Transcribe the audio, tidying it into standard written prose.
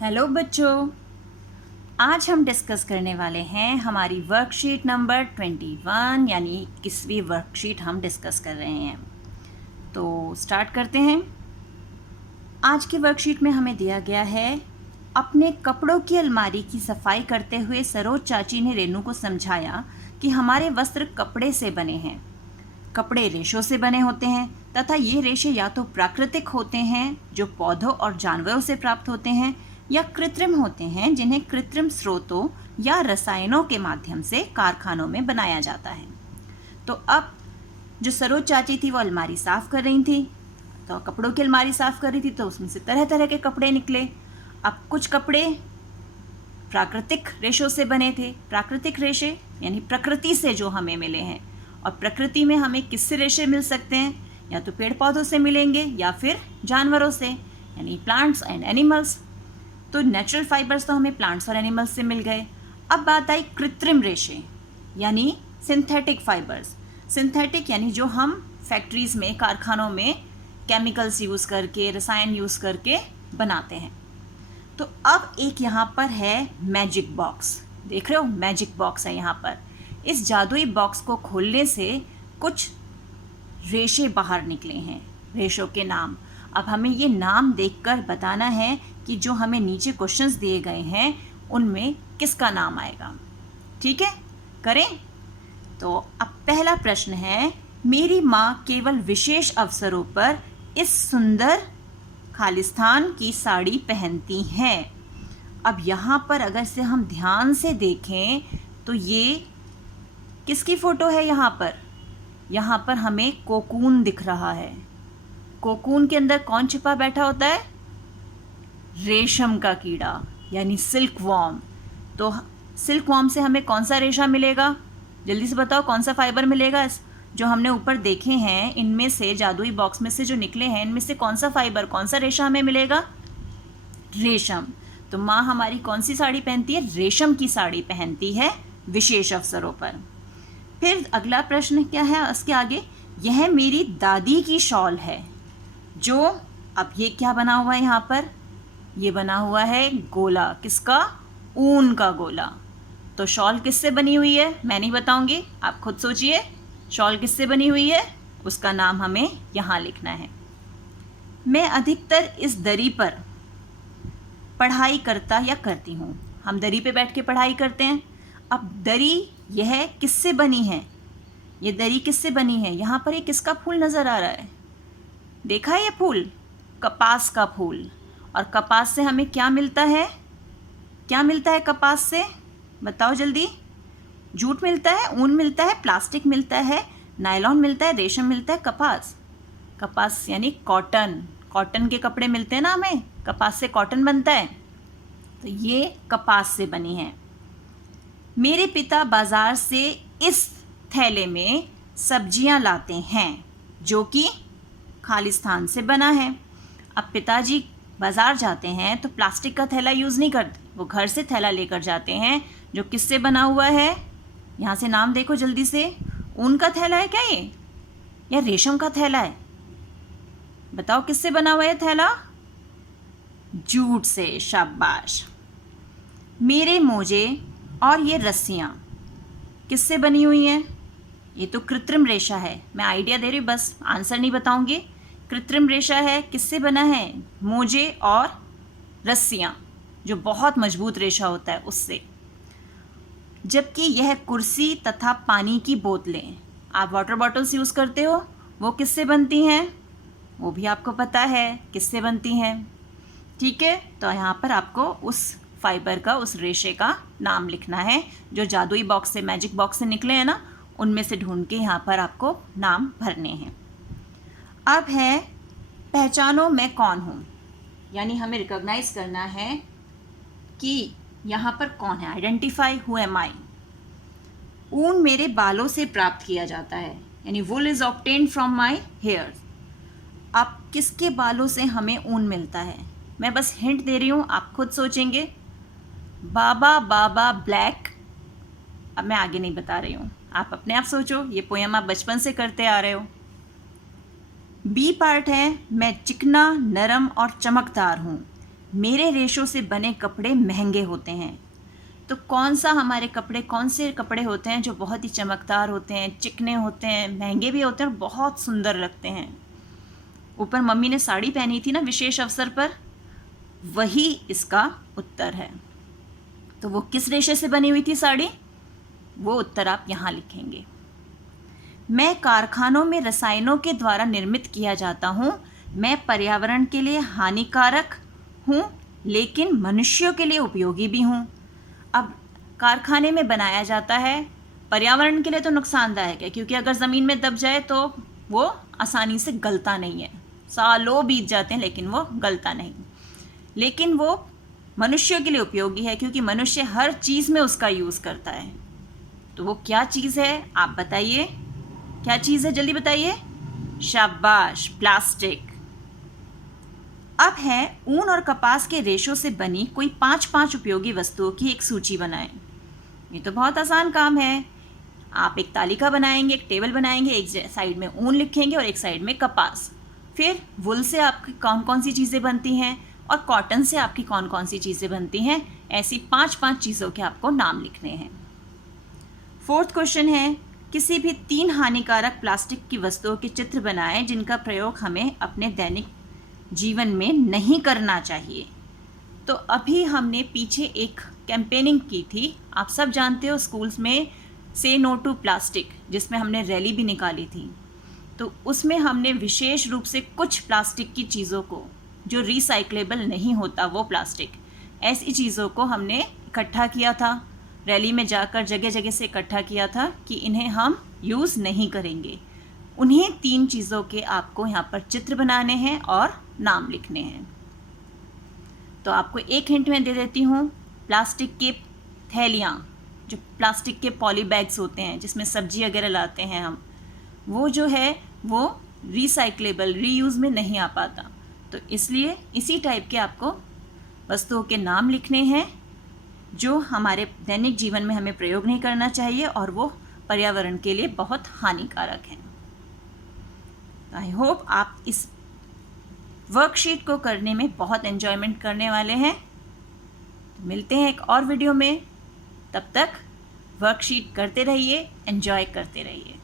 Hello बच्चों, आज हम डिस्कस करने वाले हैं हमारी वर्कशीट नंबर 21 यानी 21वीं वर्कशीट हम डिस्कस कर रहे हैं। तो स्टार्ट करते हैं। आज की वर्कशीट में हमें दिया गया है, अपने कपड़ों की अलमारी की सफाई करते हुए सरोज चाची ने रेनू को समझाया कि हमारे वस्त्र कपड़े से बने हैं। कपड़े रेशों से बने होते हैं तथा ये रेशे या तो प्राकृतिक होते हैं जो पौधों और जानवरों से प्राप्त होते हैं, या कृत्रिम होते हैं जिन्हें कृत्रिम स्रोतों या रसायनों के माध्यम से कारखानों में बनाया जाता है। तो अब जो सरोज चाची थी वो अलमारी साफ़ कर रही थी, तो कपड़ों की अलमारी साफ़ कर रही थी, तो उसमें से तरह तरह के कपड़े निकले। अब कुछ कपड़े प्राकृतिक रेशों से बने थे। प्राकृतिक रेशे यानी प्रकृति से जो हमें मिले हैं, और प्रकृति में हमें किससे रेशे मिल सकते हैं? या तो पेड़ पौधों से मिलेंगे या फिर जानवरों से, यानी प्लांट्स एंड एनिमल्स। तो नेचुरल फाइबर्स तो हमें प्लांट्स और एनिमल्स से मिल गए। अब बात आई कृत्रिम रेशे यानी सिंथेटिक फाइबर्स। सिंथेटिक यानी जो हम फैक्ट्रीज में, कारखानों में केमिकल्स यूज़ करके, रसायन यूज़ करके बनाते हैं। तो अब एक यहाँ पर है मैजिक बॉक्स, देख रहे हो मैजिक बॉक्स है यहाँ पर। इस जादुई बॉक्स को खोलने से कुछ रेशे बाहर निकले हैं, रेशों के नाम। अब हमें ये नाम देखकर बताना है कि जो हमें नीचे क्वेश्चंस दिए गए हैं उनमें किसका नाम आएगा। ठीक है, करें। तो अब पहला प्रश्न है, मेरी माँ केवल विशेष अवसरों पर इस सुंदर खालिस्तान की साड़ी पहनती हैं। अब यहाँ पर अगर से हम ध्यान से देखें तो ये किसकी फ़ोटो है? यहाँ पर हमें कोकून दिख रहा है। कोकून के अंदर कौन छिपा बैठा होता है? रेशम का कीड़ा यानी सिल्क वॉर्म। तो सिल्क वॉर्म से हमें कौन सा रेशा मिलेगा? जल्दी से बताओ, कौन सा फाइबर मिलेगा? जो हमने ऊपर देखे हैं इनमें से, जादुई बॉक्स में से जो निकले हैं, इनमें से कौन सा फाइबर, कौन सा रेशा हमें मिलेगा? रेशम। तो माँ हमारी कौन सी साड़ी पहनती है? रेशम की साड़ी पहनती है विशेष अवसरों पर। फिर अगला प्रश्न क्या है उसके आगे, यह मेरी दादी की शॉल है जो, अब ये क्या बना हुआ है यहाँ पर? ये बना हुआ है गोला। किसका? ऊन का गोला। तो शॉल किससे बनी हुई है? मैं नहीं बताऊंगी, आप खुद सोचिए। शॉल किससे बनी हुई है? उसका नाम हमें यहाँ लिखना है। मैं अधिकतर इस दरी पर पढ़ाई करता या करती हूँ। हम दरी पे बैठ के पढ़ाई करते हैं। अब दरी यह किससे बनी है? ये दरी किससे बनी है? यहाँ पर ये किसका फूल नज़र आ रहा है? देखा है ये फूल? कपास का फूल। और कपास से हमें क्या मिलता है? क्या मिलता है कपास से? बताओ जल्दी। जूट मिलता है, ऊन मिलता है, प्लास्टिक मिलता है, नायलॉन मिलता है, रेशम मिलता है, कपास। कपास यानी कॉटन। कॉटन के कपड़े मिलते हैं ना हमें, कपास से कॉटन बनता है। तो ये कपास से बनी है। मेरे पिता बाज़ार से इस थैले में सब्जियां लाते हैं जो कि खालिस्तान से बना है। अब पिताजी बाज़ार जाते हैं तो प्लास्टिक का थैला यूज़ नहीं करते, वो घर से थैला लेकर जाते हैं जो किससे बना हुआ है? यहाँ से नाम देखो जल्दी से। ऊन का थैला है क्या ये, या रेशम का थैला है? बताओ किससे बना हुआ है थैला? जूट से। शाबाश। मेरे मोजे और ये रस्सियाँ किससे बनी हुई हैं? ये तो कृत्रिम रेशा है। मैं आइडिया दे रही हूँ, बस आंसर नहीं बताऊंगी। कृत्रिम रेशा है, किससे बना है? मोजे और रस्सियाँ, जो बहुत मजबूत रेशा होता है उससे। जबकि यह कुर्सी तथा पानी की बोतलें, आप वाटर बॉटल्स यूज़ करते हो, वो किससे बनती हैं? वो भी आपको पता है किससे बनती हैं। ठीक है, तो यहाँ पर आपको उस फाइबर का, उस रेशे का नाम लिखना है जो जादुई बॉक्स से, मैजिक बॉक्स से निकले हैं ना, उनमें से ढूंढ के यहाँ पर आपको नाम भरने हैं। अब है पहचानो मैं कौन हूँ, यानी हमें रिकॉग्नाइज करना है कि यहाँ पर कौन है। Identify who am I. ऊन मेरे बालों से प्राप्त किया जाता है, यानी wool is obtained from my hair. अब किसके बालों से हमें ऊन मिलता है? मैं बस हिंट दे रही हूँ, आप खुद सोचेंगे। बाबा बाबा ब्लैक। अब मैं आगे नहीं बता रही हूँ, आप अपने आप सोचो, ये पोयम आप बचपन से करते आ रहे हो। बी पार्ट है, मैं चिकना, नरम और चमकदार हूँ। मेरे रेशों से बने कपड़े महंगे होते हैं। तो कौन से कपड़े होते हैं जो बहुत ही चमकदार होते हैं, चिकने होते हैं, महंगे भी होते हैं और बहुत सुंदर लगते हैं। ऊपर मम्मी ने साड़ी पहनी थी ना विशेष अवसर पर, वही इसका उत्तर है। तो वो किस रेशे से बनी हुई थी साड़ी, वो उत्तर आप यहाँ लिखेंगे। मैं कारखानों में रसायनों के द्वारा निर्मित किया जाता हूँ। मैं पर्यावरण के लिए हानिकारक हूँ लेकिन मनुष्यों के लिए उपयोगी भी हूँ। अब कारखाने में बनाया जाता है, पर्यावरण के लिए तो नुकसानदायक है क्योंकि अगर ज़मीन में दब जाए तो वो आसानी से गलता नहीं है, सालों बीत जाते हैं लेकिन वो गलता नहीं। लेकिन वो मनुष्यों के लिए उपयोगी है क्योंकि मनुष्य हर चीज़ में उसका यूज़ करता है। तो वो क्या चीज़ है आप बताइए, क्या चीज़ है, जल्दी बताइए। शाबाश, प्लास्टिक। अब है ऊन और कपास के रेशों से बनी कोई 5 उपयोगी वस्तुओं की एक सूची बनाएं। ये तो बहुत आसान काम है। आप एक तालिका बनाएंगे, एक टेबल बनाएंगे, एक साइड में ऊन लिखेंगे और एक साइड में कपास। फिर वुल से आपकी कौन कौन सी चीज़ें बनती हैं और कॉटन से आपकी कौन कौन सी चीज़ें बनती हैं, ऐसी 5 चीज़ों के आपको नाम लिखने हैं। 4th क्वेश्चन है, किसी भी 3 हानिकारक प्लास्टिक की वस्तुओं के चित्र बनाएं जिनका प्रयोग हमें अपने दैनिक जीवन में नहीं करना चाहिए। तो अभी हमने पीछे एक कैंपेनिंग की थी, आप सब जानते हो, स्कूल्स में से नो टू प्लास्टिक, जिसमें हमने रैली भी निकाली थी। तो उसमें हमने विशेष रूप से कुछ प्लास्टिक की चीज़ों को, जो रिसाइक्लेबल नहीं होता वो प्लास्टिक, ऐसी चीज़ों को हमने इकट्ठा किया था, रैली में जाकर जगह जगह से इकट्ठा किया था कि इन्हें हम यूज़ नहीं करेंगे। उन्हें 3 चीज़ों के आपको यहाँ पर चित्र बनाने हैं और नाम लिखने हैं। तो आपको एक हिंट मैं दे देती हूँ, प्लास्टिक की थैलियाँ, जो प्लास्टिक के पॉली बैग्स होते हैं जिसमें सब्जी वगैरह लाते हैं हम, वो जो है वो रिसाइक्लेबल, रीयूज़ में नहीं आ पाता। तो इसलिए इसी टाइप के आपको वस्तुओं के नाम लिखने हैं जो हमारे दैनिक जीवन में हमें प्रयोग नहीं करना चाहिए और वो पर्यावरण के लिए बहुत हानिकारक हैं। आई होप आप इस वर्कशीट को करने में बहुत एंजॉयमेंट करने वाले हैं। मिलते हैं एक और वीडियो में, तब तक वर्कशीट करते रहिए, एंजॉय करते रहिए।